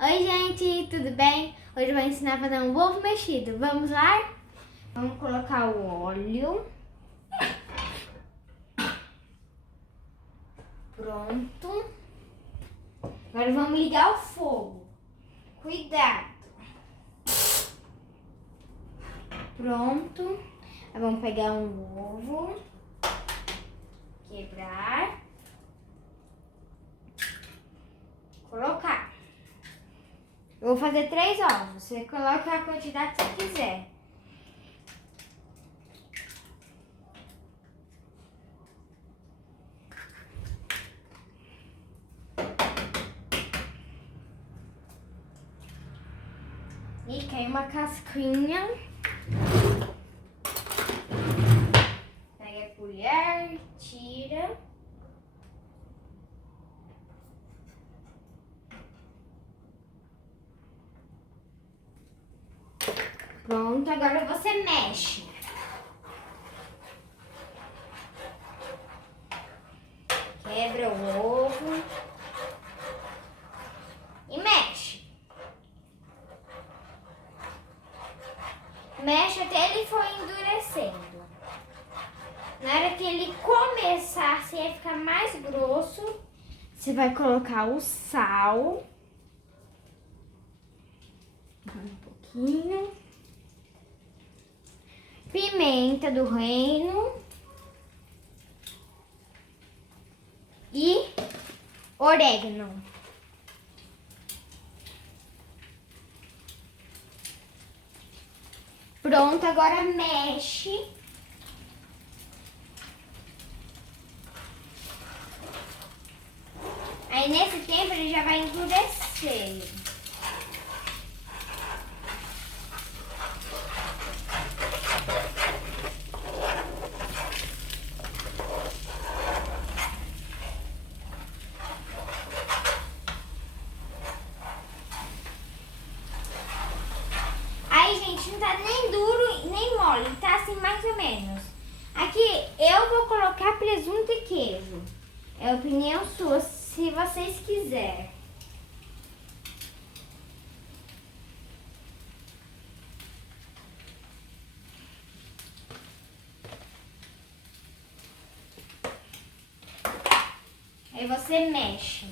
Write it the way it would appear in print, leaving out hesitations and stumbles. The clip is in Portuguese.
Oi gente, tudo bem? Hoje eu vou ensinar a fazer um ovo mexido. Vamos lá? Vamos colocar o óleo. Pronto. Agora vamos ligar o fogo. Cuidado. Pronto. Agora vamos pegar um ovo. Quebrar. Colocar. Eu vou fazer 3 ovos. Você coloca a quantidade que você quiser. E cai uma casquinha. Pega a colher, tira. Pronto, agora você mexe. Quebra o ovo. E mexe. Mexe até ele for endurecendo. Na hora que ele começar assim, a ficar mais grosso, você vai colocar o sal. Um pouquinho. Pimenta do reino. E orégano. Pronto, agora mexe. Aí nesse tempo ele já vai endurecer. Aí, gente, não tá nem duro nem mole, tá assim mais ou menos. Aqui eu vou colocar presunto e queijo. É opinião sua, se vocês quiserem. Aí você mexe.